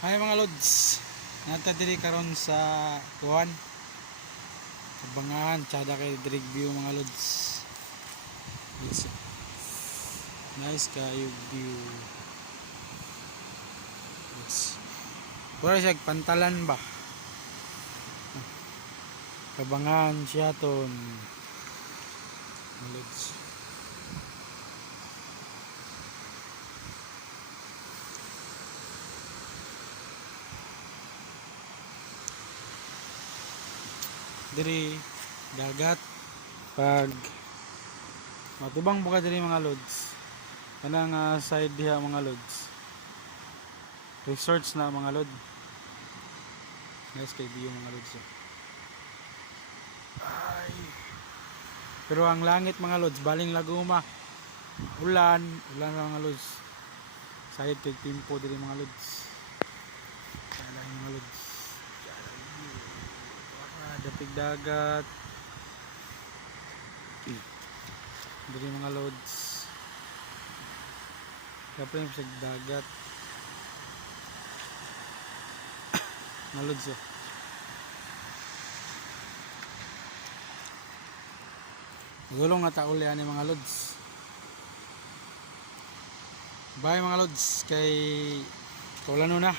Hi mga lods, nata diri karon sa kuan Abangan, tsada kay direct view mga lods. Nice kayo view. Wala siya pantalan ba? Kabangan siya ton mga lods. Diri dagat pag matubang buka diri mga lods. Kanang side diha mga lods. Resorts na mga lod. Nice kay view mga lods. Ay. Pero ang langit mga lods baling laguma. Ulan na mga lods. Side kay timpo diri mga lods. Kala mga lods. Dapig dagat. Diri mga lods. Kapre sa dagat. Mga lods. Gulong nga tauli ani mga lods. Bye mga lods kay kaulan na.